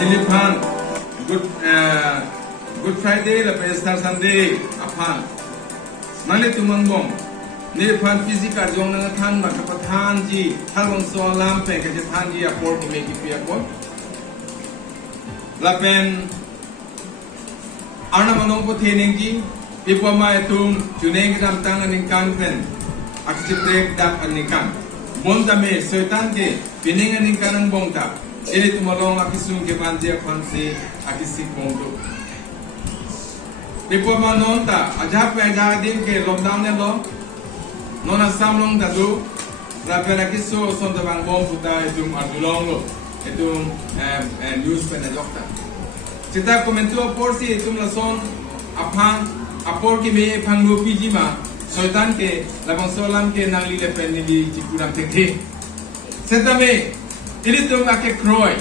nilipan Good Friday la Easter Sunday apan nali tumangbong nilipan physical jong nang than ma kapathan ji thalong so lam pe ka je than ji apor ki me ki pia ko la pen arna manong po thening ji ipoma etum juneng ram tang aning kan pen akchitrek dak aning kan bonda me setan ke pining aning kanang bongta ini tumalong akisung ke manje khansi akisik bongdo ipoma nonta ajap pe din ke lockdown ne lo nona samlong da du la pen akiso sonda bang bom puta etum adulong lo etum news pen dokta kita komento porsi etum la son apang apor ki me phanglu piji ma soitan ke labang solam ke nangli le penili chikuram tekhe setame ini tum ake kroi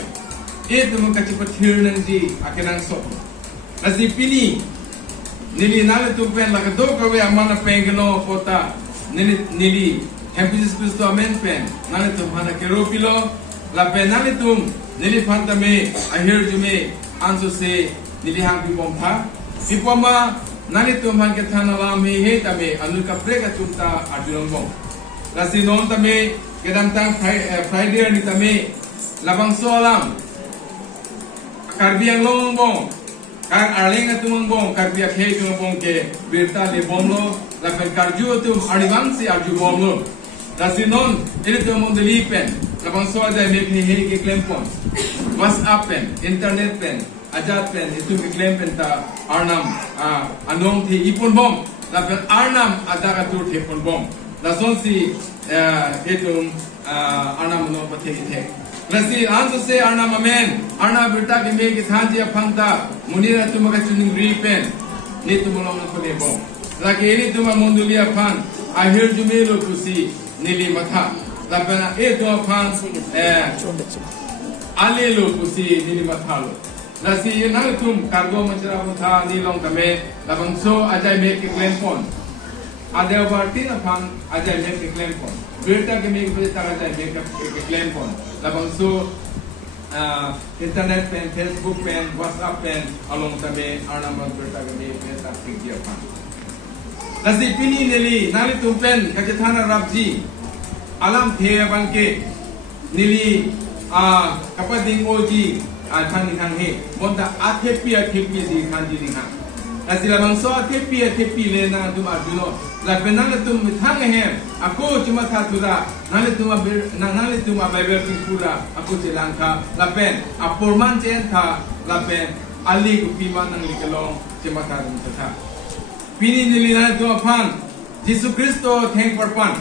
tum ka chipathir nanji ake nang so asi pini nili nale tum pen la do ka we amana pengelo pota nili happiness Christo amen pen nale tum hana ke ropilo la penale tum nili phantame ahir jume anso se nili hang bi bomtha sipoma nani tuman ke thana lam he tame anu ka prega tumta adulong bong lasi non tame kedam tang Friday ni tame labang solam karbiang long bong kar arling tumong bong karbiak he tumong bong ke birta le bomlo la per karju tum adivang si arju bomlo lasi non ele tumong de lipen labang so da me he ke klempon WhatsApp pen internet pen ajat pen itu klaim pen ta arnam anong thi ipon bom la pen arnam adara tur the pon bom la son si hetum arnam no pathe the la si anso se arnam amen arna berta ke me ki thanji aphangta munira tumaka chuning ri pen ni tumolong no khode bom la ke ni tuma mondulia phan ahir jumelo kusi nili matha la pen e do phan alelo kusi nili matha lo nasi nang tum kargo manjara mutha ni long kame labang so ajai me ke claim pon adeu barti na phang ajai me ke claim pon berta ke me ke tara ajai me ke claim pon labang so internet pen Facebook pen WhatsApp pen along kame arnam berta ke me ke ta fikir phang nasi pini neli nali tum pen ka thana rabji alam the bangke nili kapading oji thang ni thang he bonda athepia di khanji ni ha asila bangso athepi le na tu arjuno la penang tu thang he ako cuma thura nale tu nale tu bible ti pura ako celangka la pen aporman chen tha la pen ali ku pima nang likalong cuma tha tha pini nili na tu phan Jesus Christo thank for pan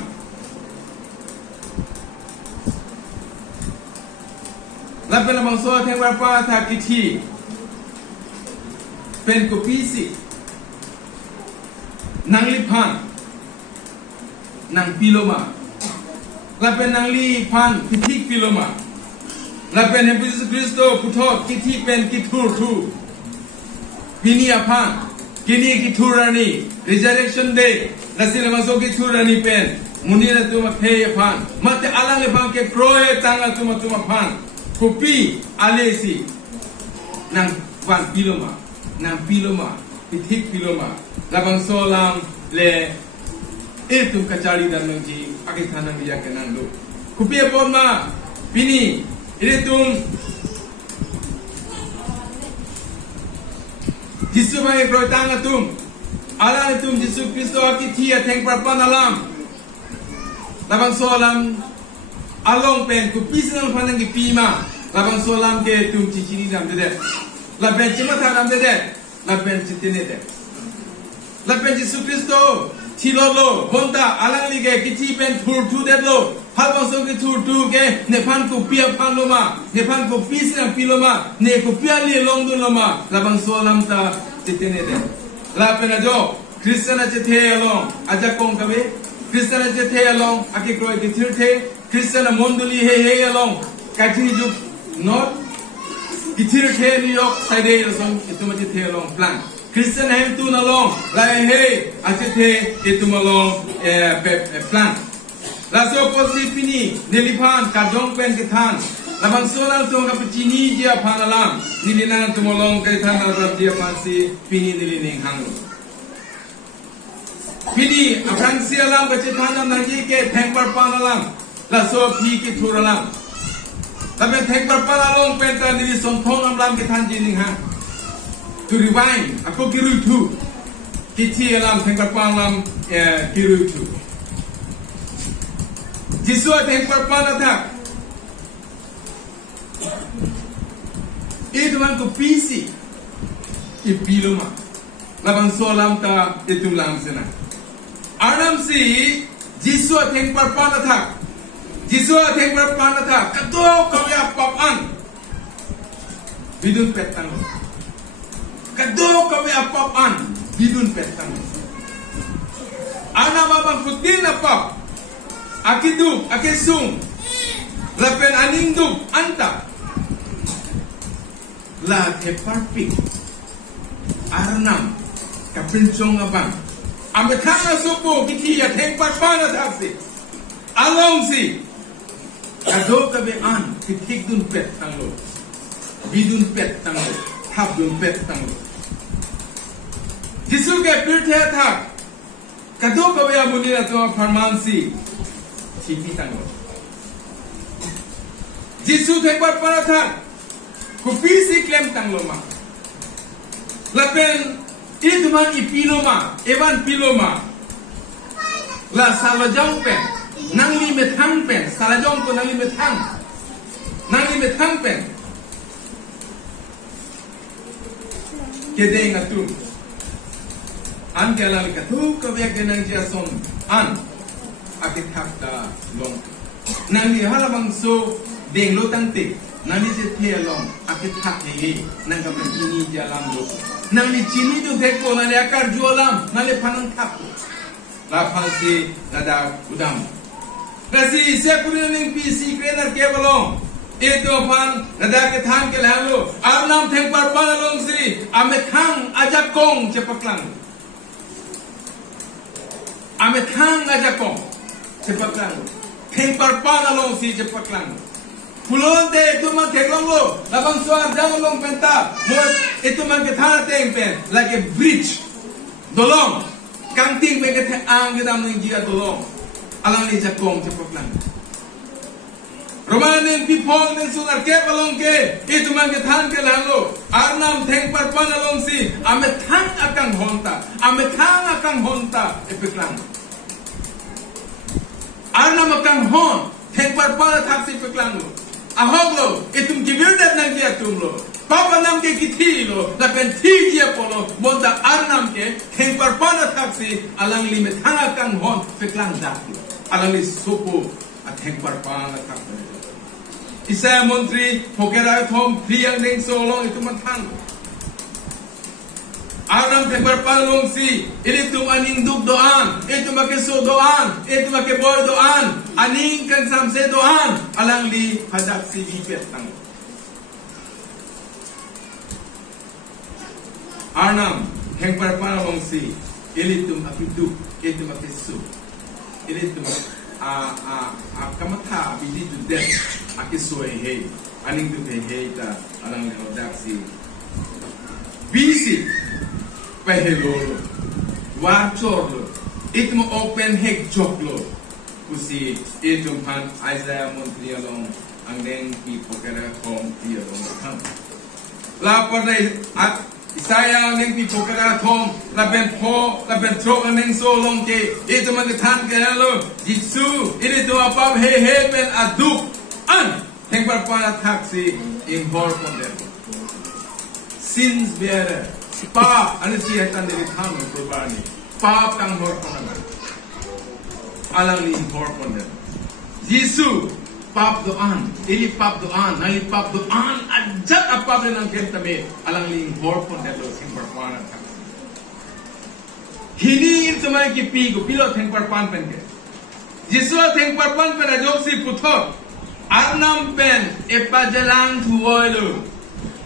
la pen bang so theng wa pa tha kithi pen ko pisi nangli phan nang piloma la pen nangli phan kithi piloma la pen Jesus Christo putho kithi pen kithur thu pini aphan kini kithurani resurrection day la sila bang so kithurani pen munira tuma phe phan mate alang le bang ke kroe tanga tuma phan kopi alesi nang van piloma pitik piloma labang solam le etum kacari dan nangji akithana dia kenan lo kopi apoma pini etum jisu mai protang atum ala etum jisu Kristo akithi atheng prapan alam labang solam along pen ku pisnal phanang ki pima labang solam ke tum chichiri ram de la pen chima tha ram de la pen chitine de la pen Jesus Christo thilolo honda alang li ke kithi pen thur thu de lo halbang so ki thur thu ke ne phan ku pia phan lo ma ne phan ku pisna piloma ne ku pia li long du lo ma labang solam ta chitine de la pen jo Christian chithe along aja kong kabe Christian chithe along akikroi ki thirthe Christian monduli he along kachi ju not kitir the New York side along itumati the along plan Christian hem tu along la he achithe itum along plan la so posi pini neliphan ka jong pen ke than Labang soal tu ngap cini dia panalam. Nilinan tu molong kay tanah dia pasi pini nilining hang. Pini akan sialam baca tanah nanti ke tempar panalam. La so pi ki thuralam. Tapi tempar panalam penta nili sontong amlam ke tan jining hang. To rewind, aku kiru tu. Kiti alam tempar panalam kiru tu. Jisua tempar panatak. Itu man ko PC ipiloma labang solam ta itum lam sena aram si jisua thengpar panatha kato kaya papan bidun petang kato kaya papan bidun petang ana mabang putin apa akidu akisung lapen aninduk anta la ke perfect arnam kapincong abang ame kana supo kiti ya theng parpana thakse along si kado kabe an kitik dun pet tanglo bidun pet tanglo thap dun pet tanglo jisu ke pirthe thak kado kabe amunira to farmansi thipi tanglo jisu theng parpana thak kupisi klem tangloma lapen itu man ipiloma evan piloma la salajong pen nangli methang pen salajong ko nangli methang pen kede ngatu an kala katu ko vek nang jason an akithak da long nangli halamang so deng lo tante nani se thelong akithak he nang ka ini jalam lo nani chini tu dekko nani akar jualam nani phanang thap la phalsi dada udam kasi se puring pc krenar kebalong eto pan dada ke thang ke lalo arnam theng par panalong sri ame khang ajakong chepaklang ame khang ajakong chepaklang theng par panalong si chepaklang Pulon de itu man teklong lo, labang suar jangan long penta, mos itu man kita teng pen, like a bridge, dolong, kanting me kita kita meng jia dolong, alang ni jakong cepok lang. Romanen pipong den sunar ke balong ke, itu man kita ke lalo, arnam teng parpan along si, ame thang akang honta, epeklang. Arnam akang hon, teng parpan thak si epeklang lo. Ahoglo, itum kibirdat nang dia tumlo. Papa nam ke kitilo, lapen ti dia polo, monda arnam ke, keng parpana taksi, alang lime tanga kang hon, feklang daklo. Alang li supo, at keng parpana taksi. Isa Montri, pokera thom, priyang neng solong, itu matang. Arnam keng parpana long si, ini tum aning duk doan, itu make so doan, itu make boy doan, aning kan samse doan, alang li hadak si bipet tang. Arnam keng parpana long si, ini tum akiduk, itu make so, ini tum kamatha biji judet, akiso he, aning duk he ta, alang li hadak si, bisi. Pehelo, wachor lo, itmo open hek jok lo, kusi itum pan Isaiah Montri along, ang deng pi pokera thom pi along ham. La pada Isaiah deng pi pokera thom, la ben tro neng so long ke, itu man tan ke lo, jitsu, ini tu apa he ben aduk an, heng parpana taksi impor ponder. Sins bearer. Pap, ane siya tan dari tham kurbani. Pap kang hor konan. Alang ni hor konan. Yesu pap doan, ili pap doan, nali pap doan. Ajat apa benang kentame. Alang ni hor konan lo sing parpanan. Hini itu mai kipi go pilot heng parpan pen ke. Yesu heng parpan pen ajok si puthor. Arnam pen epajalang tuoilo,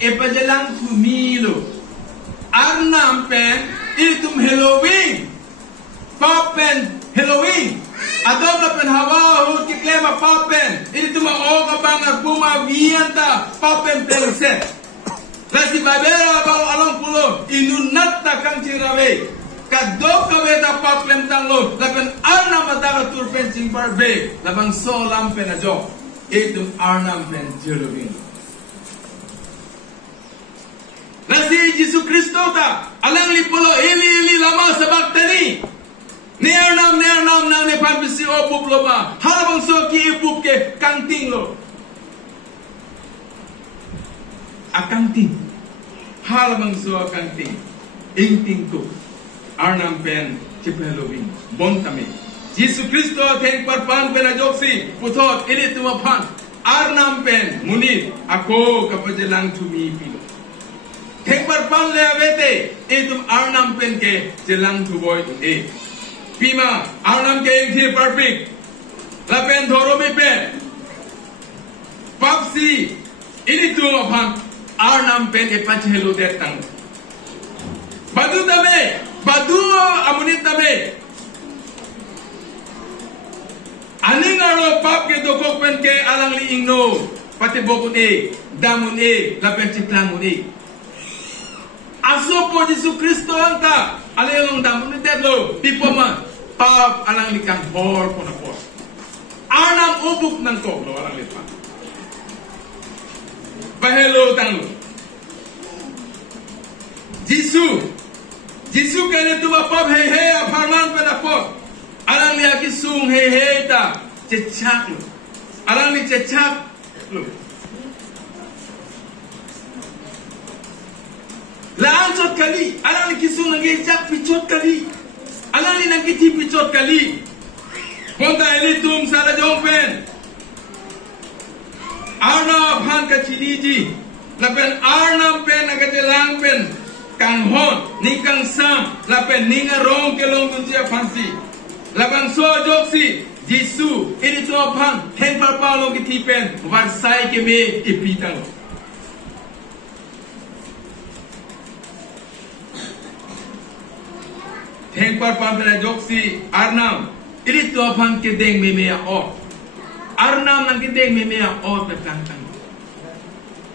epajalang tumilo. Arnam pen itum Halloween, pop pen Halloween, Adam na pen hawa hu kiklema papen. Ini tuma o kabang agpuma vianta papen pelset. Lasi babera bang alang pulo inunat ta kang cirawe. Kadok kawe ta papen tanglo. Lapen arna mataka turpen cing barbe. Labang so lampen ajo. Itu arnam pen jirubin. Nasi Yesus Kristo ta alang lipulo ili lama sabak tani. Nearnam nang ne pampisi opup lo ba. Halabang so ki ipup ke kanting lo. Akanting. Halabang so akanting. Ingting tu. Arnam pen cipelovin. Bontame. Yesus Kristo teng parpan pen ajoksi. Putot ini tumapan. Arnam pen munit. Ako kapajelang tumi pilo. Teng parpan le avete. Itum arnam pen ke jelang tuboy e. Pima, arnam ke yang perfect. Lapen dhoro me pen. Papsi, ini tu apang arnam pen e panchelo detang. Badu tame, badu amunit tame. Aning aro pap ke dokok pen ke alang li ingno. Pati bokun e, damun e, lapen ciklangun e. Aso po Yesus Kristo anta. Alayong damun e detlo, pipoma. Pap alang likang hor po na po. Arnam ubuk ng koklo alang lipa. Bahelo tanglo. Jisu kaya tuwa pap hey aparman pa na po. Alang liya kisung hey ta. Chechak lo. Alang li chechak lo. Laanchot kali. Alang li kisung nag-chechak pichot kali. Alang ni nang kiti pichot kali. Ponta ini tum sala jongpen. Arna bhan ka chiliji. Lapen arna pen agajelang pen. Kang hon ni kang sam. Lapen ninga rong kelong kunjia fansi. Lapan so joksi. Jisu ini tu bhan. Heng parpalo kiti pen. Warsai keme ipitang. Heng parpan pen joksi arnam. Ini tu apang kedeng memea o. Arnam nang kedeng memea o terkantang.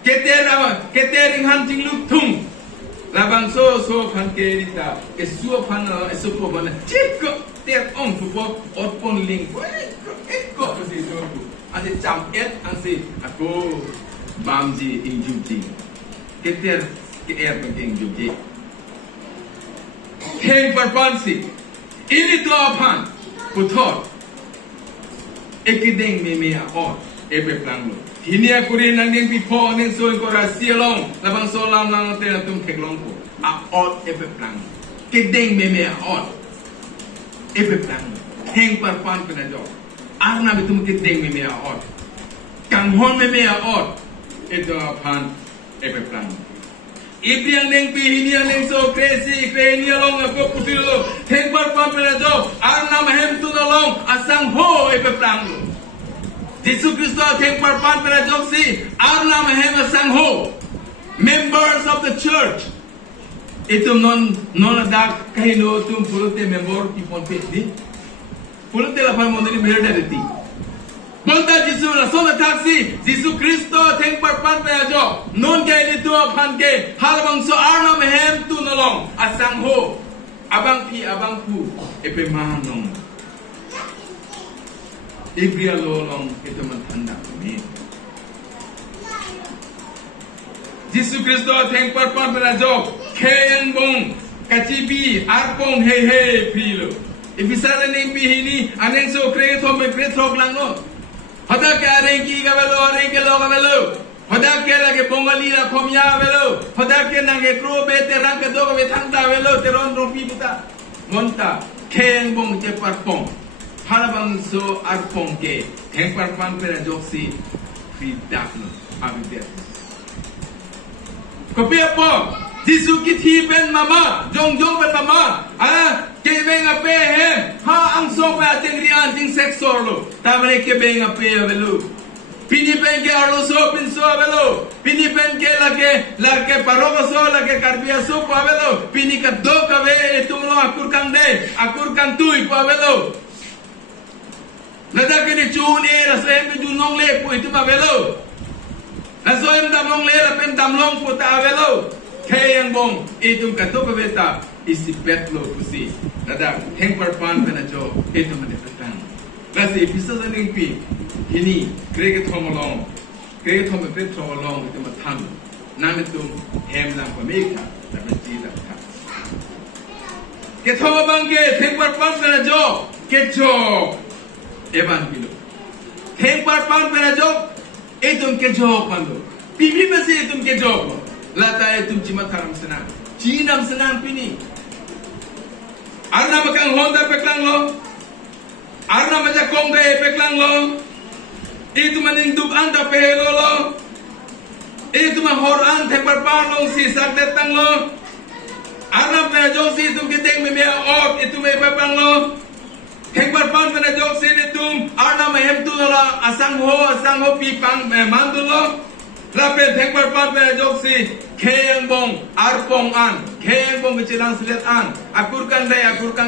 Ketering hunting luk tung. Labang so pan kerita. Kesuo pan esupo pan. Ciko ter ong tupo otpon ling. Eko pasti so. Ase jam ansi aku bamji injumji. Keter ke penting injumji. Heng parpansi. Ini tu apan. Putot. Ekideng memea on. Ebe planglo. Hini aku rin nang ding pipo neng so ko rasialong. Labang so lam lang te na tum keklong ko. A on ebe planglo. Kedeng memea on. Ebe planglo. Heng parpan penajo. Arna betum kedeng memea on. Kanghon memea on. Ito apan ebe planglo. Ibriang neng pi hini neng so crazy kreni along ako putilo heng parpan penajo arnam hem tu along asang ho ebe planglo. Yesus Kristo heng parpan penajo si arnam hem asang ho. Members of the church. Itu non ada kahino tum pulutte member ipon peti. Pulutte la pan mondri merda deti. Bonta Yesus la sona taxi Yesus Kristo heng parpan penajo non ke itu apan ke halbang so arnam hem tu nolong asang ho abang pu epe manong ibria lolong itu mantanda ni Yesus Kristo heng parpan penajo keng bong kacibi arpong he pilo ibisara ning pi hini anen so kreto me kreto langno Hoda ke arengki kabelo arengke lo kabelo. Hoda ke lage bongali la komya kabelo. Hoda ke nange kro be te rang ke do be thangta kabelo te ron rompi puta. Monta keng bong je parpong. Halabang so arpong ke keng parpang pera joksi fridakno abide. Kopi apa? Jisu kiti ben mama, jong ben mama. Kebeng ape he, ha ang so pa ating rianting sexor lo. Tamane kebeng ape avelo. Pinipen ke arlo so pinso avelo. Pinipen ke lake parogo so lake karbia so pa avelo. Pinika do kave tumlo akur kang tuy pa avelo. Nada kini cun la soem ke junong le pu itu mavelo. La soem damlong le la pen damlong pu ta avelo. Kayang bong itu kato paveta isi petlo pusi. Nada heng perpan penajo itu menepetang. Lasi episode ning pi ini krege thomolong. Krege thom pet thomolong itu mathan. Nam itu hem lang pameka tapi tidak. Ke thomabang ke heng perpan penajo ke jo Evan Pilo. Heng perpan penajo itu ke jo pando. Pipi masih itu ke jo. Lata itu cuma karam senang. Cinam senang pini. Arna makang Honda peklang lo. Arna maja Kongre peklang lo. Itu maning dub anda pehelo lo. Itu mah horan tempat palong si sakdetang lo. Arna penajo si itu kiteng memea op itu me pepang lo. Tempat pan penajo si itu arna mahem tu lo asang ho pipang mandu lo. Lapen tempat pan penajo si kayang bong arpong an kayang bong kecilan selet an akurkan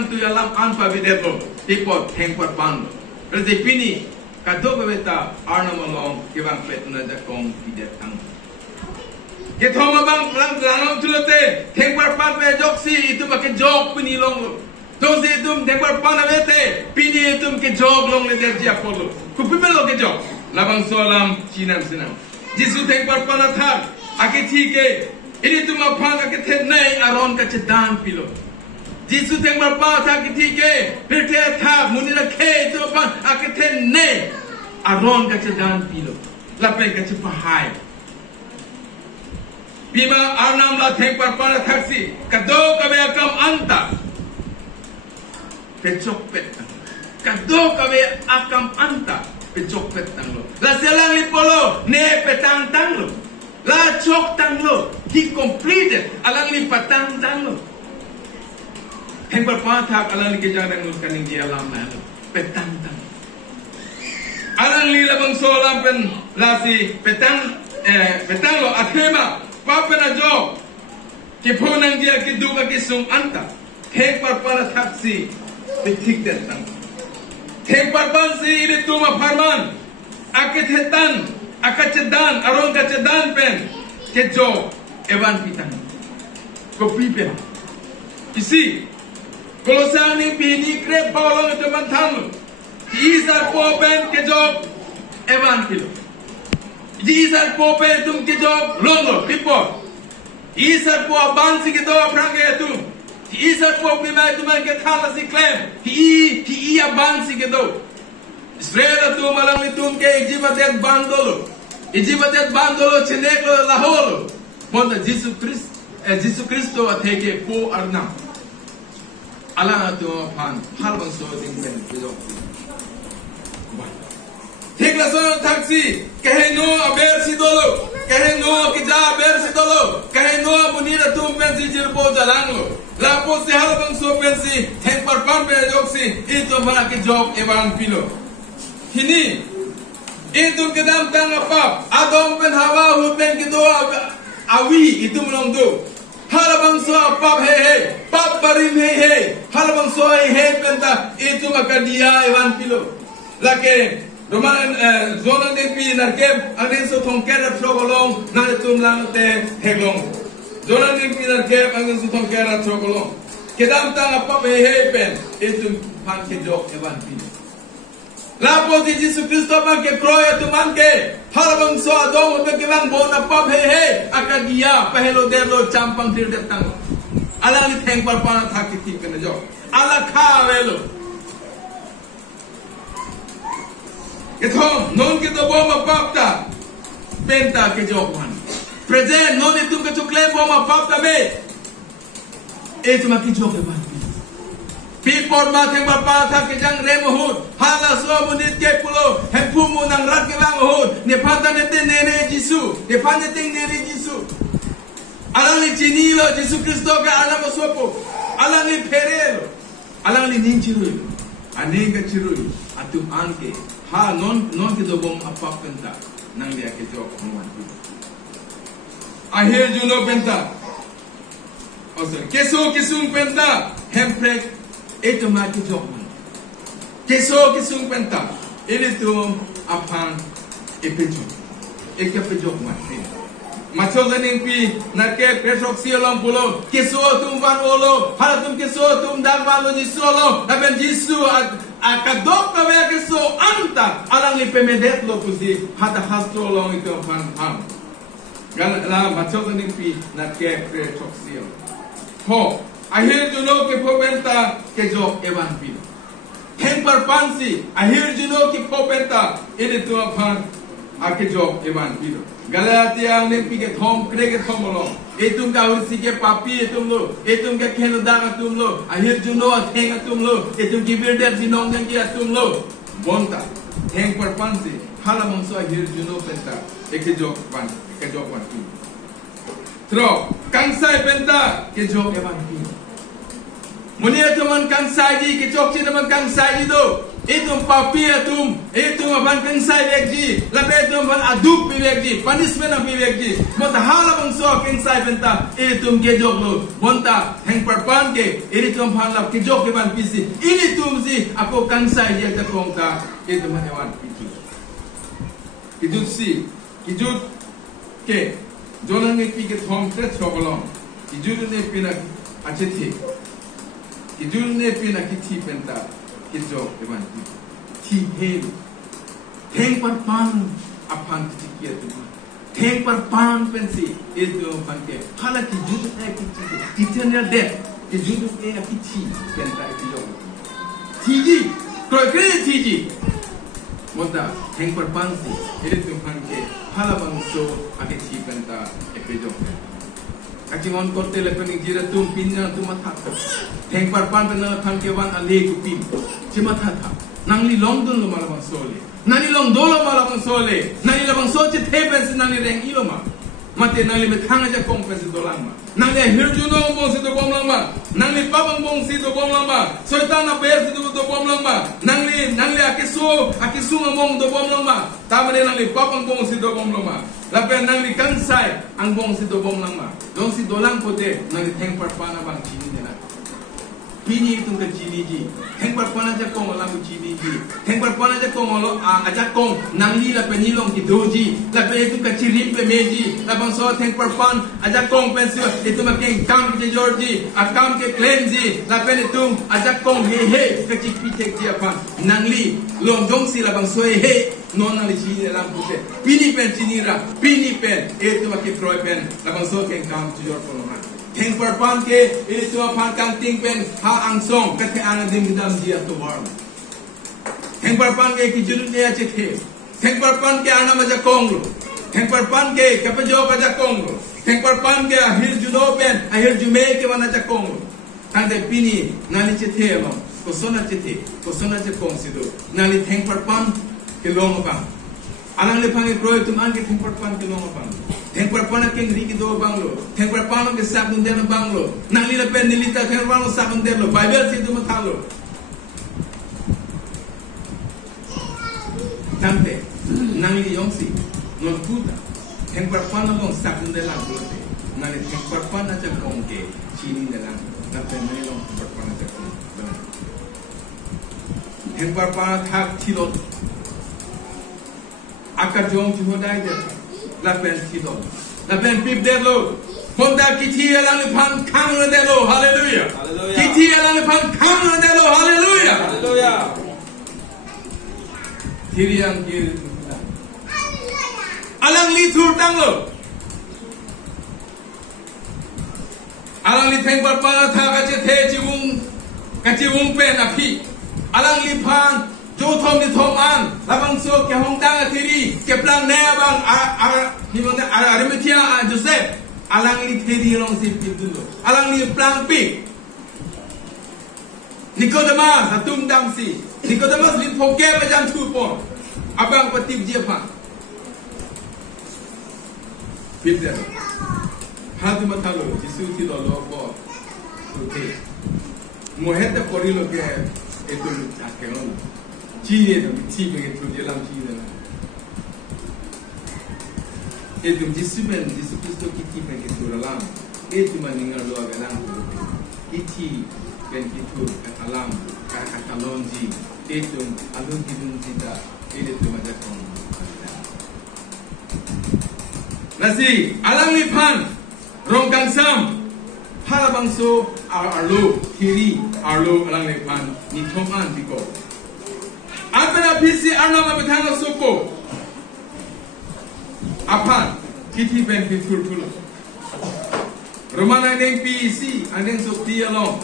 tu dalam an pabidet lo ipot tempat pan berarti pini kado pabeta arna molong kebang petuna jakong tidak tang ketoma bang lang lanong tulote tempat pan penajo si itu pakai jog pini long lo dosi itu tempat pan avete pini itu ke jog long le dia polo kupimelo ke jog labang solam cinam senang Jisu tempat pan athar Aki ke ini tu mapan aki tenai aron ka cedan pilo. Jisu teng berpa aki ke berke tha munira ke tu mapan aki tenai aron ka cedan pilo. Lapai ka cepahai. Bima arnam la teng berpa thaksi kado kabe akam anta. Pecok petang. Kado kabe akam anta pecok petang lo. La selang li polo ne petang tang lo. La chok tang lo, he completed alang ni patang tang lo. Heng berpathak alang ni kejang tang lo kaning dia alam na lo, petang tang. Alang ni labang solam pen lasi petang lo akhema papa na jo. Kiponang dia kiduga kisung anta. Heng berpathak si petik tang. Heng berpan si ini tuma farman akit hetan. Akacedan, aron kacedan pen, kejo, evan pitang, kopi pen. Isi, kalau saya ni bini krep bawang itu mantan, isar po pen kejo, evan pilo. Isar po pen tum kejo, longo, pipo. Isar po abang si kedo aprange tu. Isar po bima itu man kethala si klem. Hi abang si kedo. Israel tu malang itum ke ijibatet bandolo cheneklo laholo monda Jesus Kristo ateke po arna ala tu pan halbang so ding ben bejo Hekla so taxi kahe no aber sidolo kahe no kija aber sidolo kahe no munira tum ben si jirbo jalanglo la po se halbang so ben si theng par pan be joksi ito bana ke jok ebang pilo Kini itu kedam tang apa adom pen hawa hupen kido awi itu melong do halabang so apa he pap barim he halabang so he penta itu maka dia evan pilo lake roman zona de pi narkem anen so thongker trogolong na tum lang te heglong zona de pi narkem anen so thongker trogolong kedam tang apa he pen itu pan ke jok evan pilo Lapo di Jesus Kristo bang ke kroya tu man ke halabang so adong ke bang bona pap he akagia pahelo derlo champang tir detang ala ni theng par pana thakiti kana jo ala kha velo Ito, non kita boma papta benta ke jo man present non itu ke chukle boma papta be itu maki jo ke ban People mateng berpatah kejang remohut hala so munit ke pulo hempumu nang rat ke bangohut ne patan nete nere Jisu ne paneteng nere Jisu alang ni chinilo Jisu Kristo ke alam sopo alang ni perelo alang ni ninchiru ane ke chiru atum anke ha non ke dobom apa penta nang dia ke jok mon ahe juno penta osor keso kisung penta hemprek Itu mati jok man. Keso kisung penta. ini tu apang epejok, ekepejok mati. Macam ni pi nak ke pesok sialam pulo, kesuo tum van olo, hal tum kesuo tum dah van lo jisolo, tapi jisu akadok kawe kesuo anta, alang ni pemedet lo pusi, hata hasto long itu van ham. Galah macam ni pi nak ke pesok sial. Ho, akhir juno ke popenta kejok evan pi. Tempar pansi, akhir juno ke popenta ini tu van akejok evan pi. Galatia ne pike thom krege thomolo etum ka ursi ke papi etum lo etum ke kheno daga tum lo ahir juno athenga tum lo etum ki birde dinong yang ki atum lo bonta theng par pansi hala mongso ahir juno penta ke jok ban ki tro kangsai penta ke jok eban ki munia teman kangsai ji ke jok chi teman kangsai ji do Itum papi itum aban kangsai vekji, labe itum aban aduk vekji, punishment of vekji. Mot hala bangso kangsai benta, itum ke joklo, bonta heng perpan ke, itum aban lap ke jok ke ban pisi, ini tum si ako kangsai dia ke kongta, itum aban kijut kijut ke, jolan ne pi ke thom tre chokolong, kijut ne pi na achethi, kijut ne pi na kithi benta. Kijok evan ti hel theng par pan apan tikia tu theng par pan pensi itu panke hala kijut kitchen de kijut kichi penta kijok tiji kroikre tiji moda theng par pan si itu panke hala bangso age ti penta kijok Kacimon korte lepeni jira tum pinna tum matha theng par pan pena than ke wan ale ku pin cima tha nangli long dun lo malabang sole nani long dolo malabang sole nani labang so che thepes nani reng ilo ma mate nani me thanga ja kong pes dolang ma nani hirjuno bong si do bom lang ma nani babang bong si do bom lang ma soitana ber si do bom lang ma nani akisu ngomong do bom lang ma tamane nani babang bong si do bom lang ma lape nangli kansai ang bong si do bom lang ma dong si dolang pote nani theng par pana bang chini na pini itu ke chini ji theng par pana ja kong lang chini ji theng par pana ja kong lo aja kong nangli lape nilong ki doji lape itu ke chirim pe meji labang so theng par pan aja kong pensu itu making kam ke jorji akam ke cleansi lape itu aja kong he ke chipi tek ji apa nangli long dong si labang so he non nali chini lang pute pini pen chini ra pini pen itu making troy pen labang so ke kam ji jor kono Theng par pan ke itu pan kang ting pen ha ang song kathe ang dim dam dia to war Theng par pan ke ki julu ne ache the Theng par pan ke ana maja konglo Theng par pan ke kapajo kaja konglo Theng par pan ke ahir juno pen ahir jume ke wana ja konglo kande pini nali che the lo ko sona che kong sido nali theng par pan ke long bang alang le phange proy tum an ke theng par pan ke long bang theng par pan ke ri ki do banglo theng par pan ke sabun den banglo nangli le pen nilita theng par pan sabun den lo bible si tum thalo tamte nangli yongsi non puta theng par pan long sabun den la bote nangli theng par pan ja kong ke chini de la na pen nangli long par pan ja kong theng par pan thak thilot akar jong tu hodai de la pen thilot la pen pip de lo honda kithi elang phan khang de lo hallelujah kithi elang phan khang de lo hallelujah thiriang gir alang li thur tang lo alang li theng par pa tha ka che the chi wung pen api alang li phan jo thom ni thom an labang so ke hong tang thiri ke plan ne bang ni mon armetia joseph alang li thiri long si pindulo alang li plan pi Nicodemus atum dam si Nicodemus lin phoke ba jam thu pon abang patip je pha Peter hadu mathalo jisu ti lo ko te mohete porilo ke etu akelo Chini itu tipe itu dia dalam China. Itu disiplin Kristo kita itu dalam itu meninggal luar dalam. kiti ben kitu alam kakalonji itu alun kidun kita itu macam kong nasi alang lipan rongkan sam harabang so arlo kiri arlo alang lipan ni thoman diko apana pisi arna ma betang soko apan kiti ben kitu tulo Romana neng PC, aneng sopti along,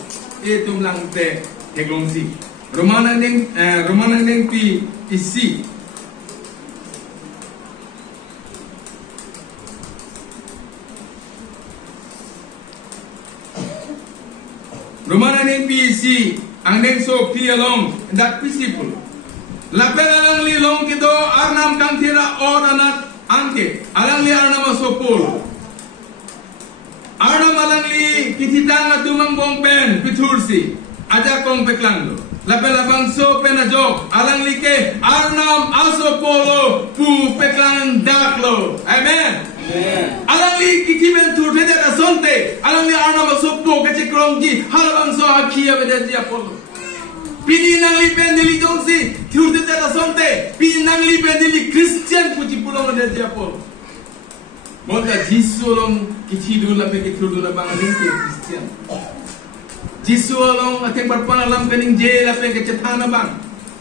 tum lang te heglongsi. Romana neng PC. Romana neng PC, aneng sopti along, that principle. Lapel alang li long kito arnam kang tira oranat angke, alang li arnam sopol. Arnam alangli kititang atumang bong pen pitulsi aja kong peklando lapelabang so penajok alangli ke arnam aso polo pu peklang daklo amen alangli kitimen turtede asonte alangli arnam aso po kachekrongji halabang so akia bedaji apolo pini nangli pendeli jongsi turtede asonte pini nangli pendeli Christian puji pulong bedaji apolo Monta Jisu long kiti dulu pe kiti dulu bang aling ke Christian. Jisu long ating berpana lam kening je la pe kecethana bang.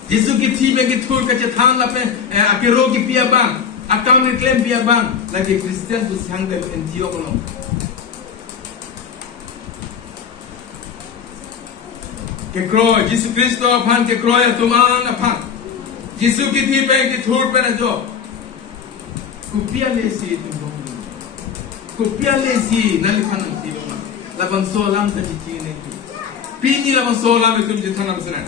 Jisu kiti pe kiti tur kecetan la pe akiro ki pia bang. Akam ni claim pia bang. Lagi Christian tu sang de entio long. Ke kroy Jisu Kristo apan ke kroy atuman apan. Jisu kiti pe kiti tur pe na jo. Kupia lesi itu. Kopia lesi nalipan ang tiloma. Labang solam sa kitine ito. Pini labang solam ito yung tanam sana.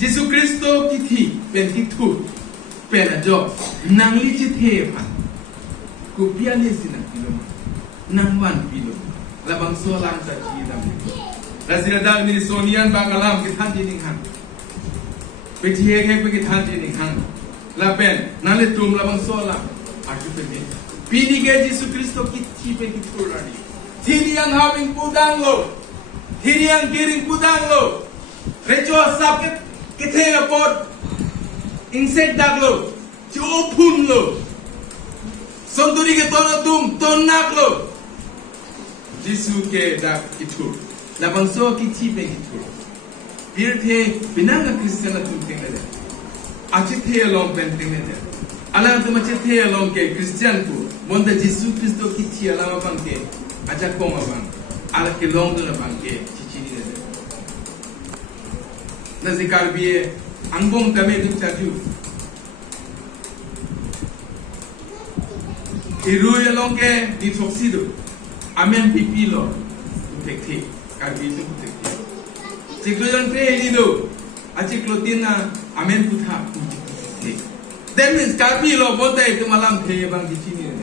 Jesu Kristo kiti pen kitu pen ajo nang lichit hepan. Kopia lesi ng tiloma. Nang wan piloma. Labang solam sa kitine ito. Rasinadal ni Sonian bagalam kitan jininghang. Pechiheke pe kitan jininghang. Lapen nalitum labang solam. Arju pe Pini ke Yesus Kristo kiti pe kiturani. Tiri yang having pudang lo. Tiri yang kiring pudang lo. Rejo sakit kithe pot insect dag lo. Chopun lo. Sonduri ke tono tum tonak lo. Yesus ke dag kitur. Labang so kiti pe kitur. Pirthe binanga Kristian tum tengade. Achithe long pen tengade. Alam tu macam teh along ke Christian tu, monta Yesus Kristo kiti alam abang ke, aja kong abang, alam ke long tu abang ke, cici ni ada. Nasi kalbi angbong kami tu caju. Iru along ke di toksi tu, amen pipi lo, tekti, kalbi tu tekti. Cikluan teh ini tu, acik lotina amen putha, tekti. That means kalbi lo bote itu malam thei bang kichini ne.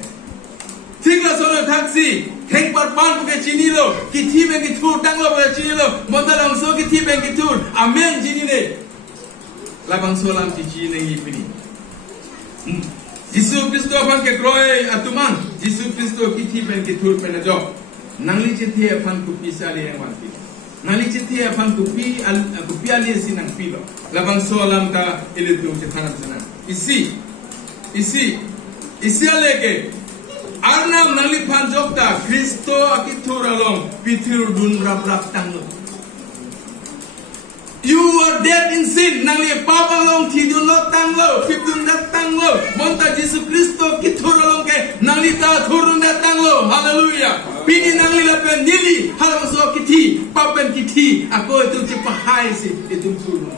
Thingla solo taxi, theng par pan ke chini lo, kithi ben ki thur tang lo ba chini lo, monta lang so kithi ben ki thur, amen chini ne. Labang solam kichi ne ipini. Yesus Kristo bang ke kroy atuman, Yesus Kristo kithi ben ki thur pen jo. Nangli chithi afan ku pisali yang mati. Nangli chithi afan ku ali sinang pilo. Labang solam ka ilitu chithana sana. Isi aleke arnam nalipan jokta Kristo akitur along pitir dun rap tanglo. You are dead in sin nali papa long tidun lo tanglo pipdun dat tanglo monta Yesus Kristo kitur along ke nalita turun dat tanglo. Hallelujah. Pini nangli lapen nili halam so kiti papen kiti ako itu cipahai si itu turun.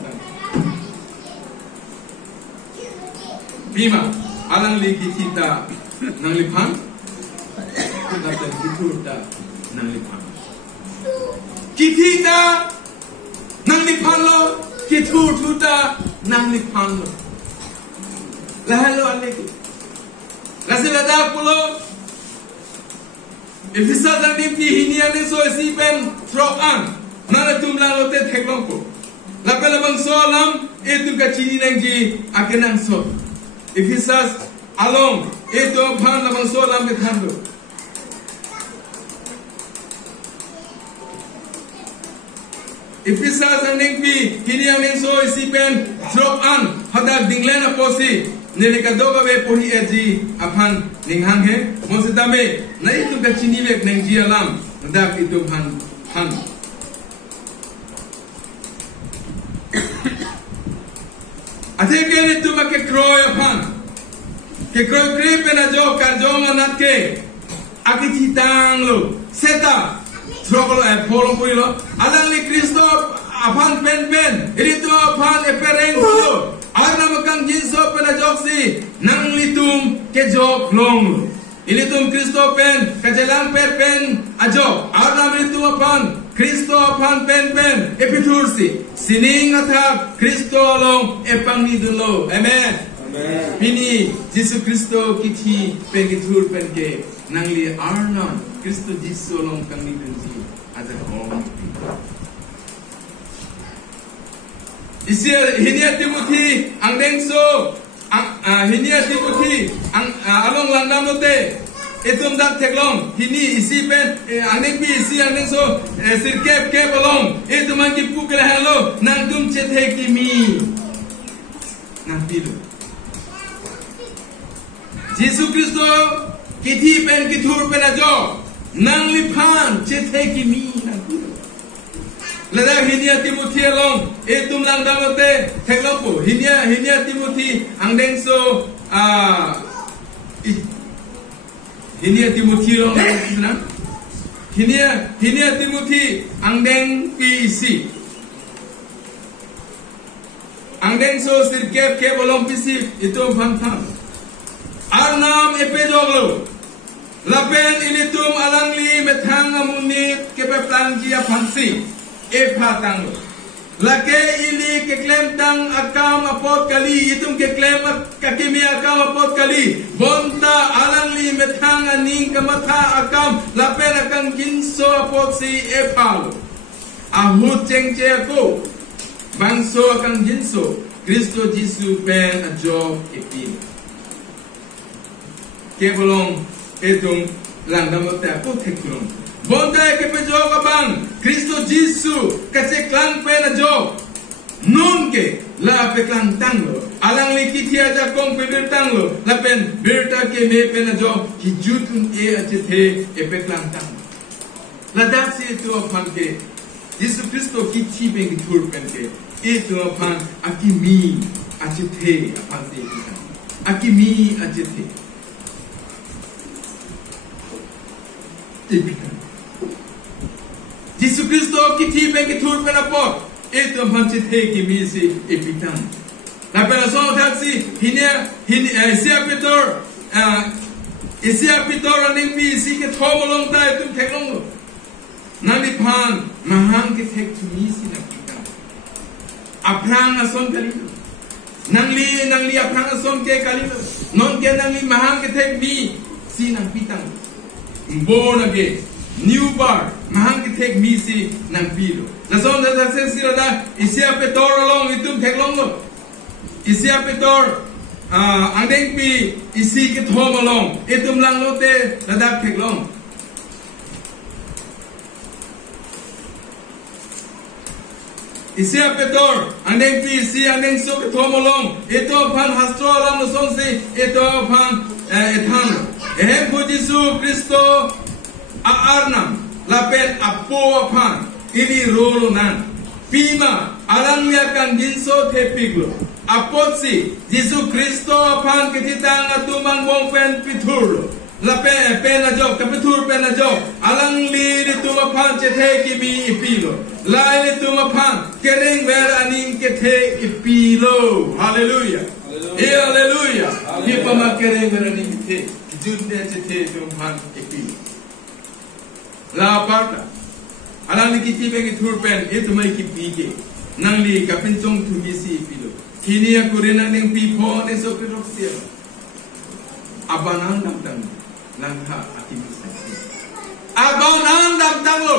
Bima, alang li kita nang lipan, kita kita nang lipan. Kita nang lipan lo, kita nang lipan lo. Lahalo aleki. Rasilada pulo. Ifisa tadi hini ane so esipen troan. Nana tumla lote teglongko. Lapela bang solam itu kacini nangji akenang so. Ifisas along itu pan labang solam betando. Ipisa sang neng pi kini ang neng so isipen drop an hadak dinglen aposi nele kadoga we puri eji aphan ning hang he monsitame nai tu ka chini lek neng ji alam dak itu han ate ke ni tu ma ke kroy aphan ke kroy kre pe na jo ka jo anat ke akiti tang lo seta Trokolo e polong puilo, alang li Kristo apan pen, itu apan epereng pulo, arna makang jinso penajoksi, nang litum kejok long, ilitum Kristo pen, kajelang pen ajok, arna litum apan, Kristo apan pen, epitursi, sining atak Kristo long epang nidulo, amen. Pini Yesus Kristo kiti pengitur penke, nang li arna Kristo Yesus long kang nidunsi. Ada orang Isia hinia Timothy ang dengso hinia Timothy ang along landam note itum dak teglong hini isi pen ang deng bi isi ang dengso sirkep ke balong itum ang kipu kala hello nang tum chethe kimi nang pilu Jesus Kristo kiti pen kitur pen ajo nang lipan chethe kimi naku lada hinia Timothy along etum lang damote theklopo hinia Timothy ang dengso hinia Timothy long na hinia Timothy ang deng PC ang dengso sirkep ke bolong PC itu phantam arnam epejoglo Lapen ilitum alangli methang amunit kepeplang jia pansi epatang lake ili keklem tang akam apot kali itum keklem kakimi akam apot kali bonta alangli methang aning kamatha akam lapen akang jinso apot si epal ahut cengce ko bangso akang jinso Kristo Jisu pen ajo kepin kebolong etum landam te aku teklong bonda ke pejo kabang Kristo Jisu kache klang pe na jo nun ke la pe klang tanglo alang li kitia ja kong pe bir tanglo la pen birta ke me pe na jo ki jutun e achete e pe klang tang la dasi tu apan ke Jisu Kristo ki chi pe ki tur pen ke e tu apan akimi achete apan se akimi achete Jesus Kristo kiti ben kitur pen apot itu pancit he misi epitan na person taxi hinia isia Peter aning bi si ke thomolong ta tum theklong nani phan mahang ke thek tu misi na kita aprang ason kali nangli aprang ason ke kali non ke nangli mahang ke thek bi si nang pitang born again new birth mahang ki take misi nang pilo na so na sa sila da isia Peter along itum theklong lo isia Peter ang deng pi isi ki thom along itum lang lo te ladak theklong isia Peter ang deng pi isi ang deng so ki thom along ito phan hastro along no song si ito phan ethan ehem po Jisu Kristo aarnam lapen apo aphan ini rolo nan pima alang liakan jinso tepiglo apotsi Jisu Kristo aphan ketitang atumang wong pen piturlo lapen pen ajo kapitur pen ajo alang li ditum aphan chethe kimi ipilo lai ditum aphan kereng ver aning kethe ipilo hallelujah hallelujah hipa makereng ver aning kethe junde chethe tumhan ipilo la parta alang li kiti begi thurpen itu mai ki pike nang li kapin chong tu misi pilo kini aku rena ning pi pho ne so ki roksia abanang dam tang lang ha akimisa abanang dam tang lo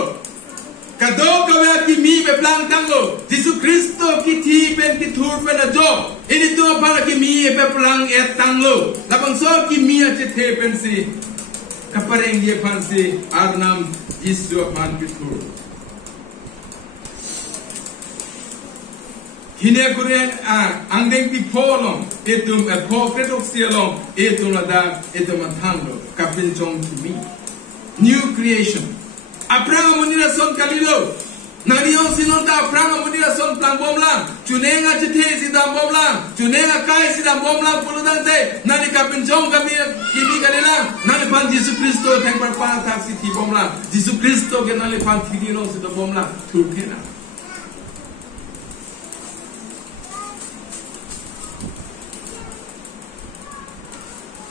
kado kawe ki mi be plang tang lo Jisu Kristo kiti ben ki thurpen ajo ini tu para ki mi be plang et tang lo lapang so ki mi a chethe pen si kapareng ye pansi arnam Yesu apan pitur Hine kuren angdeng pi polong etum po kretok sialong etum ada etum athanglo kapin chong kimi new creation aprang munira son kalilo narion sinonta aprang munira son plang bomlang chunenga chithe sidam bomlang chunenga kai sidam bomlang puludante nani kapin chong kami kimi karelang nani pan Jesus Kristo thangpar pa taksi thi bomlang Jesus Kristo ke nani pan thidi no sidam bomlang thukena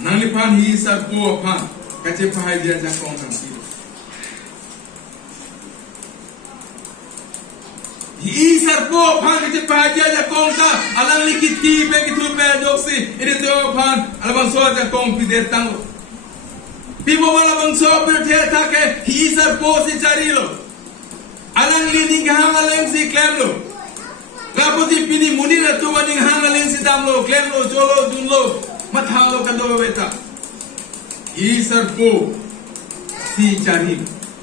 Nalipan hi sar po pan kache pahai dia jakong nanti. Hi sar po pan kache pahai dia jakong ka alang likit ki pe kitu pe joksi ini to pan alabang so jakong pider tang. Pibo wala bang so per the ta ke hi sar po si charilo. Alang lining hang alang si klemlo. Kapoti pini munira tu waning hang alang si damlo klemlo jolo dunlo. Mathalo kado beta isar po si cari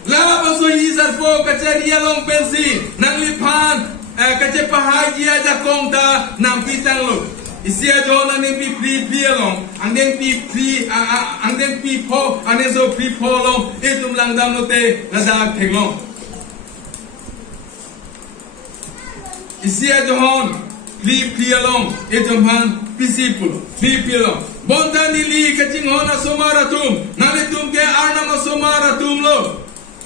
la baso isar po kacari along pensi nang lipan kace pahajia jakong ta nang pitang lo isia jona neng pi pri along andeng pi po andeng so pri po long etum lang dam lo te nada thenglong isia johon pri along etum han disciple along bonta nili kaching hona somaratum nalitum ke arnama somaratum lo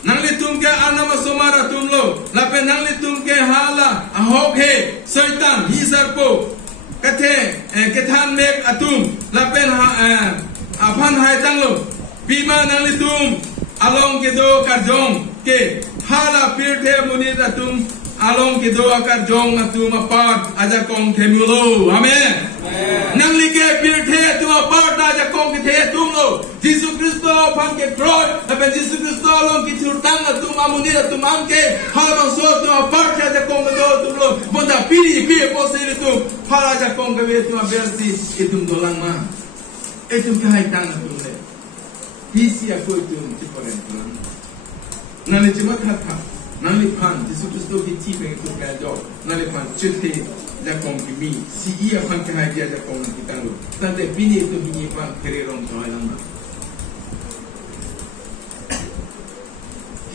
nalitum ke arnama somaratum lo lape nalitum ke hala ahok he saitan hisarpo kathe kethan mek atum lape aphan hai tang lo bima nalitum along ke do karjong ke hala pirthe munit atum along ke do akar jong atum apart aja kong themulo amen nang like pirthe tu apart aja kong ke the tumlo Jesus Kristo pan ke cross aben Jesus Kristo long ki churtang atum amuni atum amke halong so tu apart aja kong do tumlo bonda piri posile tu hala aja kong ke tu abersi etum dolang ma etum kai tang atum le hisi aku tu tiporen tulang nale cuma kata nalipan Jesus Kristo ki tipe itu kajo nalipan cete jakong kimi si ia pan kahajia jakong kita lu tante bini itu bini pan kererong soalang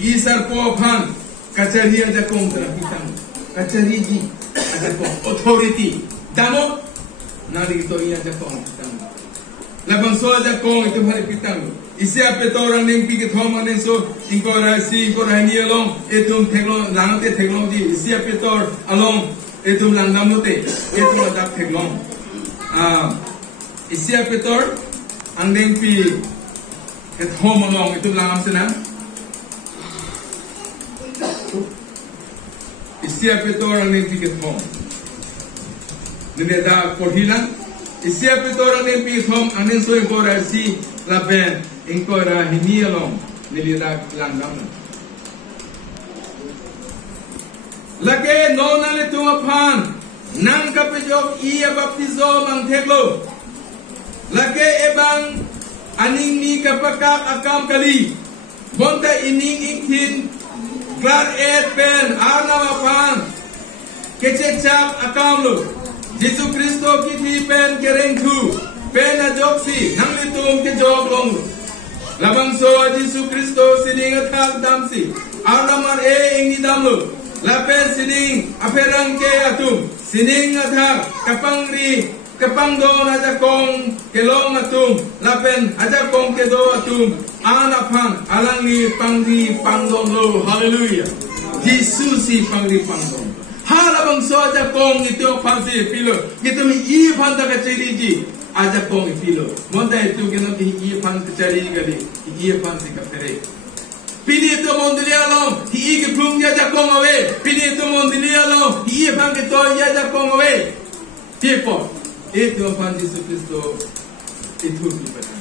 isar po pan kacaria jakong kita kacari ji jakong authority damo nari to ia jakong kita labang so jakong itu hari kita lu Isia petorang neng pi ke thom neng so ingkora ni along etum technology langate technology isia petor along etum langdamote etum ada technology isia petor ang neng pi ke thom along etum langam sena isia petor ang neng pi ke thom nene da korhilang isia petor ang neng pi thom ang neng so ingkora si laben ingkora hinialong nilirak langdam lage nona le tu aphan nang kapejok ia baptizo mang theklo lage ebang aning ni kapakak akam kali bonta ining ikhin klar et pen arna aphan keche chap akam lo Jesus Kristo ki thi pen kereng thu pen ajoksi nang le tum ke jog long labang so Jesus Kristo sining athak damsi aramar ingi damlo lapen sining aperang ke atum sining athak kapangdo aja kong kelong atum lapen aja kong ke do atum anapang alang ni pangdi pangdong lo hallelujah Jesus si pangdi pangdong halabang so aja kong ito pangsi pilo gitu mi I panda ka chiriji aja kong pilo monta itu kena I pan cari gali I pan si kapere pini itu mondilia lo I ke plung ya jakong awe pini itu mondilia lo I pan ke to ya jakong awe tipo itu pan Jesus Kristo itu kita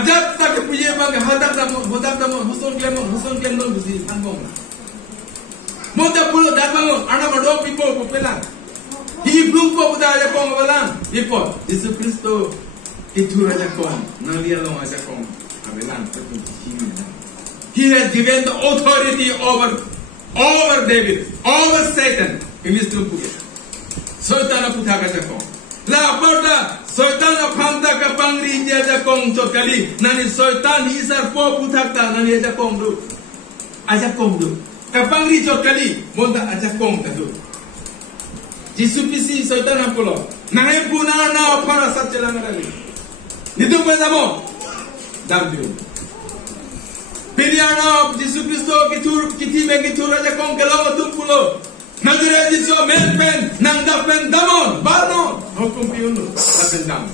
ajab tak punya bang hadak damo huson klemo bisi angong monta pulo dakang ana madong pipo popela Hi blung po buda aja kong awalang ipot Jesus Kristo itu raja kong nang liya long aja kong awalang petung He has given the authority over David over Satan English tu puke. Soitan puta ka jakong. La porta soitan apanta ka pangri dia jakong chokali. Nani soitan isar po puta ta nani jakong du. Ajakong du. Ka pangri chokali monda ajakong ta du. Jisu pisi soitan apulo. Nangai puna na para satjela ngarali. Nitu pedamo. Dambiu. Piliana Jisu Kristo kitur kiti begitur aja kong kelong tumpulo. Nangire Jisu menpen nang dapen damon barno hukum piunu dapen dam.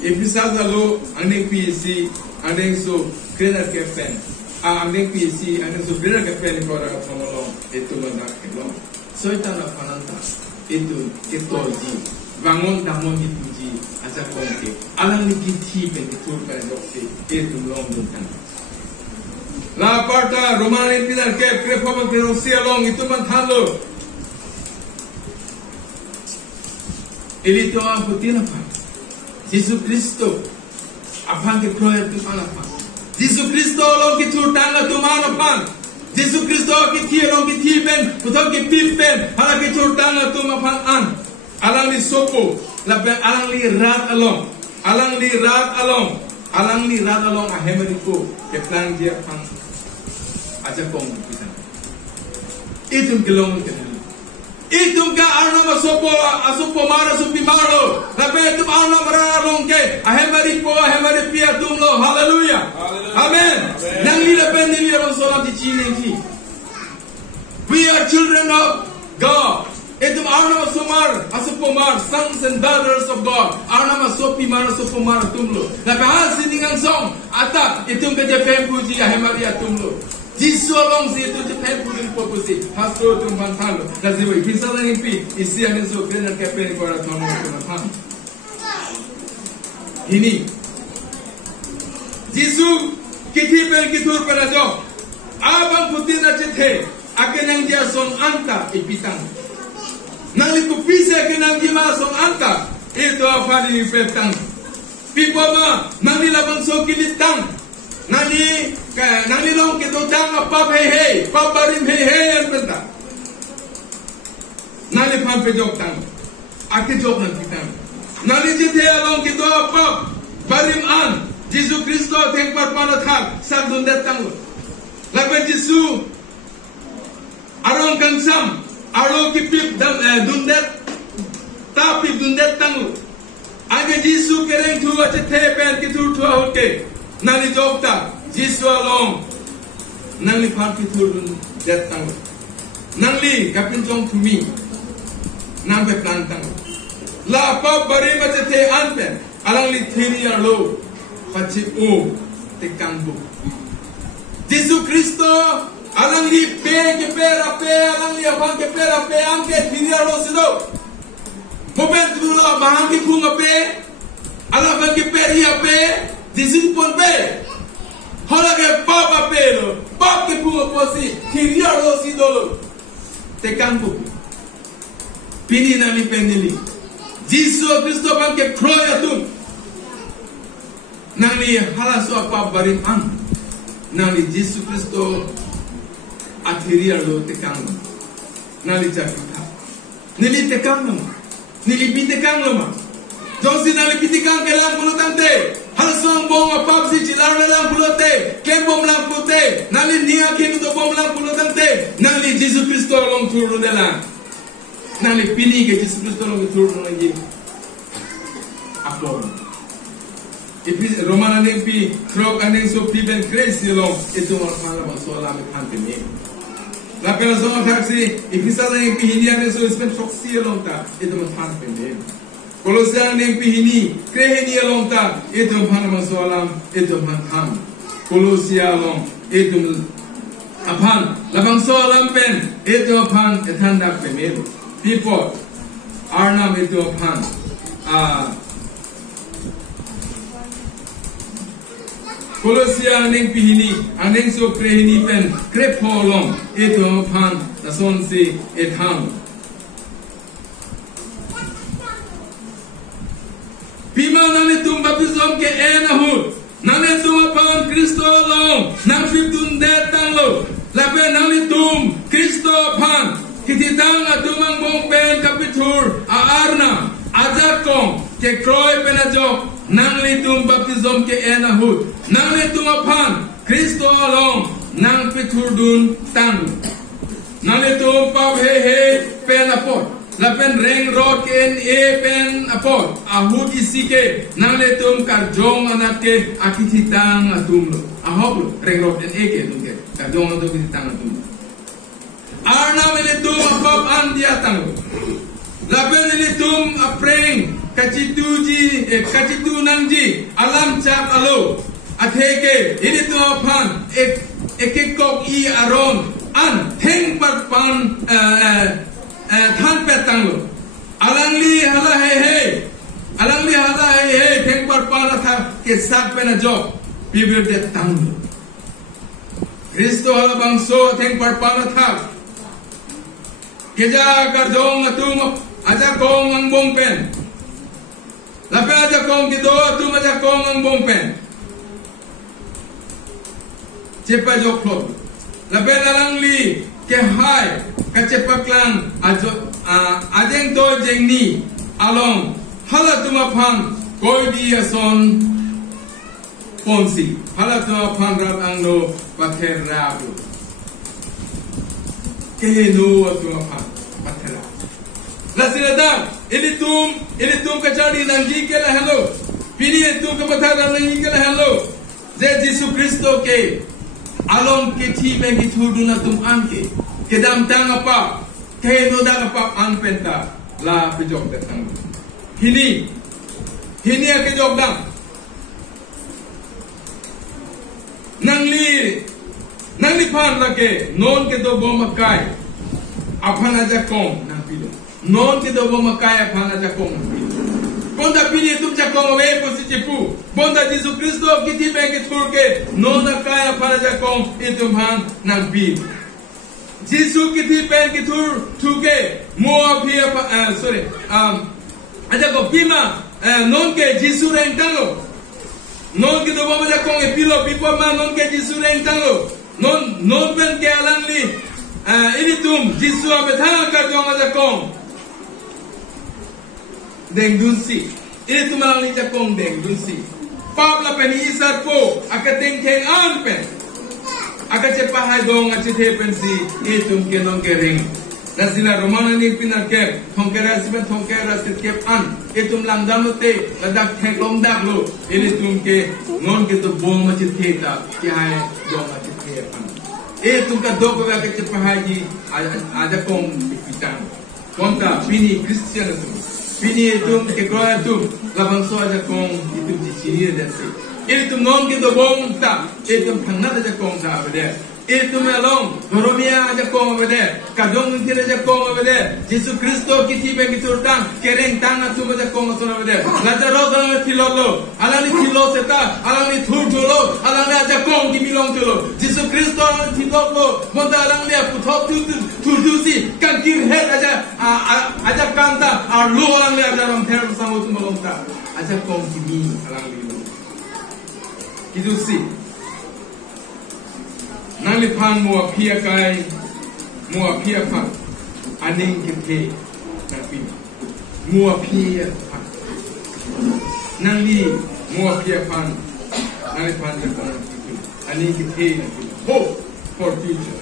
Episode lo aning PSC aning so kena kepen. Aning PSC aning so kena kepen ko ra pamolo itu mana kelong. Soitan apananta itu di bangun damon dipuji aja kongke alang ni kiti begitur ka dokse itu long dunkan. La parta Romanin pinar ke krepoman ke Rusia long itu manthalo. Elito aputin apa? Yesus Kristo apang ke proyek tu apa? Yesus Kristo long kitur tanga tu mana apa? Yesus Kristo kiti long kiti ben, putok kiti ben, hala kitur tanga tu apa an? Alang li sopo, laban alang li rat along, alang li rat along ahemerico ke plan dia pang. Aja kong kita. Itum kelong kita. Itum ka arna masopo asopo mara supi maro. Labe itum arna mara longke. Ahemari pia tumlo. Hallelujah. Amen. Nang ila pendi ila solam di chinenki. We are children of God. Itum arna masomar asopo mar sons and daughters of God. Arna masopi mara sopo mara tumlo. Labe hal siningang song ata itum ke jepen puji ahemari atumlo. Jisu long si itu jepen purin popusi pastor tu mantalo lazima bisa lagi pi isi amenzo kena kepen kora tomo kena ini Jisu kitipen kitur pada jo abang putina cethe akenang dia son anta ipitang nang itu bisa akenang dia son anta itu apa di petang pipoma nang labang so kilitang nani long kita tang apa hei paparim hei yang benda nani pan pejok tang aki jok nan kita nani jite long kita apa barim an Yesus Kristo tengpar panathak sak dundet tang lapen Yesus arong kansam arong kipip dundet tapi dundet tang age Yesus kereng thua jite pen kitur thua hoke nani jokta Jisu along nangli parti turun datang nangli kapin jong tumi nampe plantang la pa bari mate te anpen alang li thiri alo pachi o te kambu Jisu Kristo alang li pe ke pera pe alang li apang ke pera pe anke thiri alo sido moment dulu bahang ki kunga pe alang bang ke peria pe Jisu pon pe hola ke papa pelo pap ke pungo posi kiria lo si dolo te kampu pini na mi pendili Jisu Kristo bang ke kroya tum nani hala so apa barim an nani Jisu Kristo athiria lo te kampu nani jakita nili te kampu nili bite kampu ma josi nali bite kampu kelam pulu tante Halsong bom apa si cilar lang pulote, ken bom lang pulote, nali niya ken to bom lang pulotante, nali Yesus Kristo long turu dela, nali pini ke Yesus Kristo long turu lagi, apa? Ipi Roman aning pi, krok aning so pi ben grace long, itu orang mana masuk alam ikan ini. Lapan so orang taksi, ipi sana aning pi ini aning so ispen foksi long ta, itu mana ini. Kolosian yang pihini, krehini along ta, itu mana masalam, itu mana Kolosian along, itu apan, labang soalam pen, itu apan, etanda pemil. People, arnam itu apan, Kolosian yang pihini, aning so krehini pen, krepolong, itu apan, nason si etam. Pima nani tum baptism ke enahu nani tum apan Kristo long nang fitun detang lo lape nani tum Kristo pan kititang atumang bong pen kapitur aarna ajar kong ke kroy penajok nang litum baptism ke enahut nang litum pan Kristo along nang pitur dun tang nang litum pap he pen apot lapen reng rod ke en e pen apot ahut isike nang litum karjong anak ke akititang atum ahop reng rod en e ke ke karjong anak akititang atum arna melitum apap andia tang lapen melitum apreng kacitu nangji alam cak alo atheke ini tu apan ekekok I aron an theng parpan than petang lo alangli hala he theng parpan atha ke sak pena job bibir de tang Kristo hala bangso theng parpan atha keja karjong atum aja kong ang bong pen lape aja kong kido atum aja kong ang bong pen cepa joklot lape narangli ke hai ka cepak lang ajeng to jengni along hala tumapang koi di ason ponsi hala tumapang rat angno pather rabu ke no tumapang pather Lasilada, ini tum kacari nangji ke lah hello. Pini tum kebatah nangji ke lah hello. Je Yesus Kristo ke alom ke ti bengi tuduna tum anke. Kedam tang apa? Ke no dang apa an penta la pejok datang. Hini ke jok dang. Nangli pan lake non ke do bomakai. Apa naja kong nang pilo. Non ke do bomakaya pana jakong bonda pini tum jakong we ko si chipu bonda Yesus Kristo kiti benge turke non da kaya pana jakong itum han nang pi Yesus kiti benge tur tuke mo apia aja ko pima non ke Yesus reng tango non ke do boma jakong e pilo pipo ma non ke Yesus reng tango non ben ke alangli ini tum Yesus abetha ka jong jakong deng dunsi ini tu malang ni jakong deng dunsi pabla pen isar po akateng keng an pen akache pahai dong achite pensi itu kenon kering nasila romana ni pinake thongkera siben thongkera sitkep an itu langdam te ladak thengong dak lo ini tumke non ke to bom achite ta kya dong achite an itu ka dog ba ke pahai ji aja kong pitang konta pini Christian Pini itu kekroya itu labang so aja kong itu di sini ada sih. Itu non kita bom tak itu pernah aja kong tak ada. Itu melong Romia aja kong ada. Kadang kita aja kong ada. Yesus Kristo kita bagi turtan kereng tanah tu aja kong so ada. Lajar roda tilolo, alani tilo seta, alani turjolo, alani aja kong di milong tilo. Yesus Kristo tilolo, monta alani aku top turjusi kan kirhet aja kanta ar lo alani aja ram ter sama tu melong tak. Aja kong kini alani lo. Itu sih. Nali pan mua pia kai mua pia pan aning kete tapi mua pia pan nali mua pia pan nali pan aning kete hope for future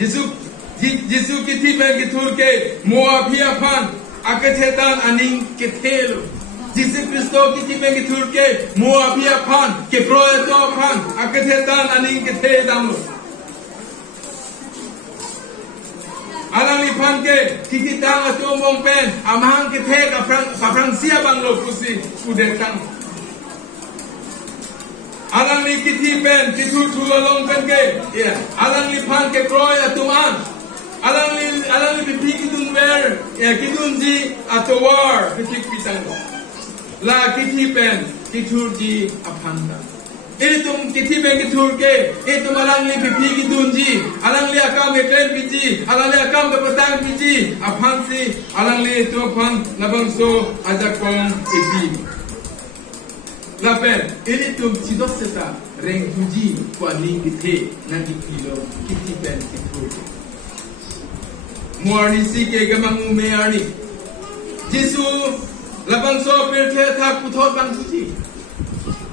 Yesus kiti bagi turke mua pia pan akatetan aning kete lo Yesus Kristo kiti bagi turke mua pia pan ke proyeto pan akatetan aning kete damo Alang lipan ke kiti tang atu mong pen amang ke te ka Francia bang lo kusi udetang alang li kiti pen titu long pen ke ya alang lipan ke kroy atu an alang li pipi kitun ber ya kitun ji atu war kiti pitang la kiti pen kitur ji apanda itu kiti bagi turke itu malang li pipi kidunji alang li akam eklen biji alang li akam berpetang biji apang si alang li itu apang labang so ajakong ebi lapen ini tu cidos seta reng tuji kwa ling kite nanti kilo kiti ben kitur muarni si ke gamangu me arni Jisu labang so pirte thak puthot bang suci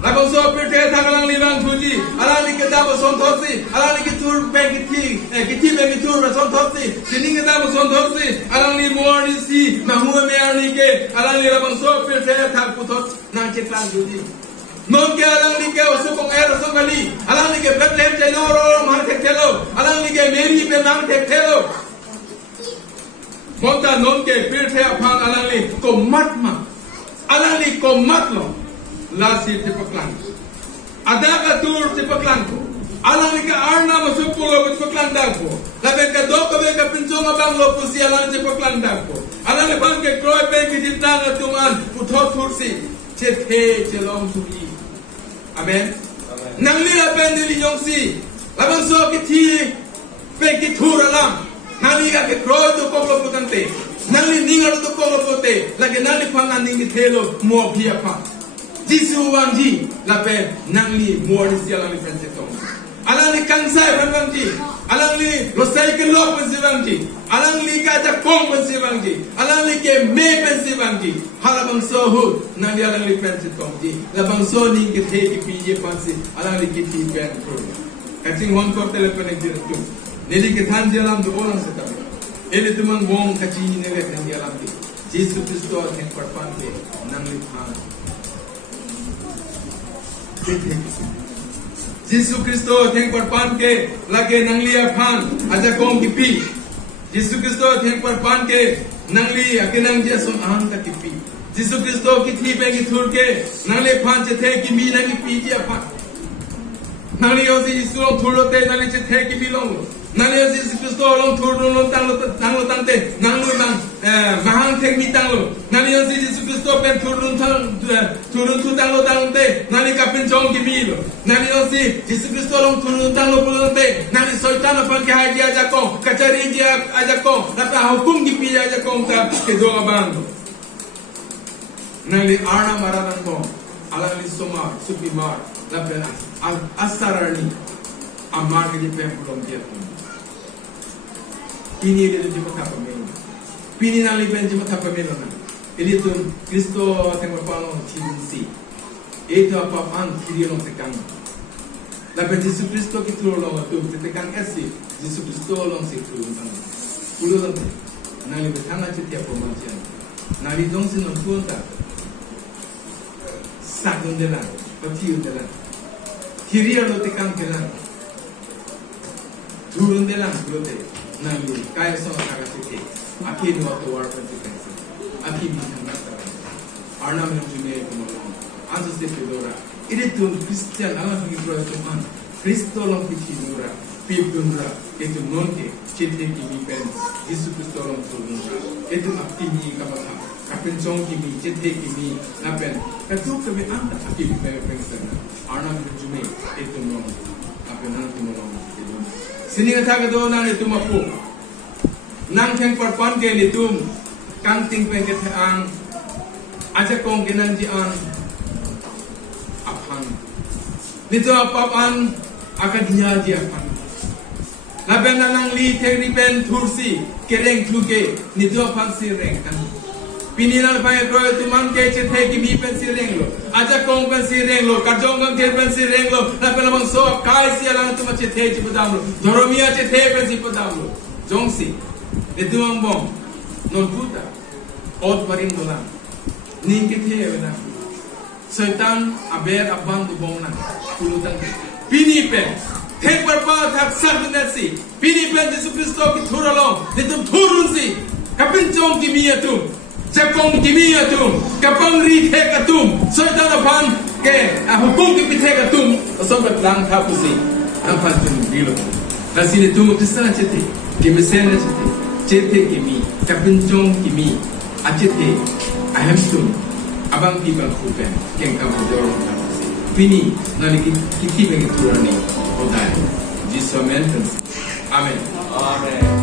labang so pirte thak alang li bang suci alang li ke dabo son thosi alang li ke tur be kiti be tur son thosi sining ke dabo son thosi alang li muarni si mahu me arni ke alang li labang so pirte thak puthot nang cheklang suci non ke alang li ke usukong song kali alang li ke Bethlehem chelo ro mar tek thelo alang li ke Mary be nang tek thelo Monta non ke pirte apang alang li ko mat ma alang li ko mat lo la si te paklan ada ka tur te paklan ko alang li ka arna ma supulo ko paklan da ko la be ka do ko be ka pinchong abang lo pusi alang te paklan da ko alang li bang ke kroi be ki ditang atuman putho thursi che the chelom suri amen nang li la ben li yongsi la bang so ki thi be ki thuralam Nali ka ke kroy to koklo putante nali ningal to koklo pote lagi nali panga ningi thelo mo phia pha Jisu wangi la pe nali mo ri ala ni penseto ala ni kansa bangi ala ni losai ke lo pensebangi ala ni ka ja kong pensebangi ala ni ke me pensebangi hala bang so hu nali ala ni penseto ji la bang so ni ke the ki pi je pansi ala ni ki ti ben pro kating hon ko telefone dir tu Nili ke than jalam do orang sekali. Ele tuman wong kaci ni le than jalam di. Yesus Kristus yang perpan ke nang li phan. Yesus Kristus yang perpan ke lage nang li phan aja kong kipi. Yesus Kristus yang perpan ke nang li akenang dia son an ta kipi. Yesus Kristus ki thi be ki thur ke nang li phan che the ki mi nang ki pi ji pha. Nang li osi Yesus long thur te nang li che the ki mi long. Nali Yesus Kristus long thur long tang lo tante nang lo bang mahang tek mi tang lo nali Yesus Kristus pen thur tang lo te nali kapin chong ki mi lo nali Yesus Kristus long thur tang lo te nali soitan pan ke hai dia ja ko kachari dia aja ko napa hukum ki pi aja ko ta ke do abang nali arna maranan ko ala ni soma supi mar la pena asarani amar ke pe pulong dia Pini dia jumpa apa melo. Pini nali ben jumpa apa melo na. Ini tu Kristo tengok pano cinsi. Itu apa an kiri long tekan. Lalu Yesus Kristo kita long tu tekan esi. Yesus Kristo long si tu long. Ulu long. Nali betana cetia pemajian. Nali dong si long tuan tak. Sakun delan, pati delan. Kiri lo tekan delan. Turun delan belote. Nali kaya so agak sikit. Aki dua tu war konsekuensi. Aki bisa nak. Arna menjadi pemolong. Anso sepedora. Ini tu Kristian alam bagi Tuhan. Kristo long pikirura, pipundura. Itu nonke. Cete kimi pen. Yesus Kristo long turunura. Itu akini kapasa. Kapin chong kimi, cete kimi, lapen. Katu kami anda aki pengen. Arna menjadi itu non. Apa nanti pemolong. Sini kata kedo nang itu mapu, nang keng perpan ke itu, kang ting peng ke ang, aja kong kenan ji an, apan, itu apan, akan dia ji apan. Laben nang li tekni pen tursi, kereng tuke, itu apan si reng kan. Pininan pai kroy tu man ke cete ki mi pen si reng lo, aja kong pen si reng lo, kajong kang ke pen si reng lo, laben abang so kai si alang tu ma cete ci padam lo, doromia cete pen si padam lo, jongsi, itu ang bom, non puta, ot marin dola, ning ke te na, setan aber abang tu bom na, pulutan, pini pen, tek berpa tak sarbenat si, pini pen Yesus Kristus ki thuralong, itu thurun si, kapin chong ki mi atum. Jakong kimi atum, kapang ri the atum, setan apan ke hukum ki pithe atum, sobat lang thapusi, ampan tum bilo. Nasine tum Kristana chete, kimi sena chete kimi, kapin jong kimi, achete, aham tum, abang people kupen, ken kam jorong thapusi. Pini nani kiti bengi turani, odai. Jesus mentens. Amen. Amen.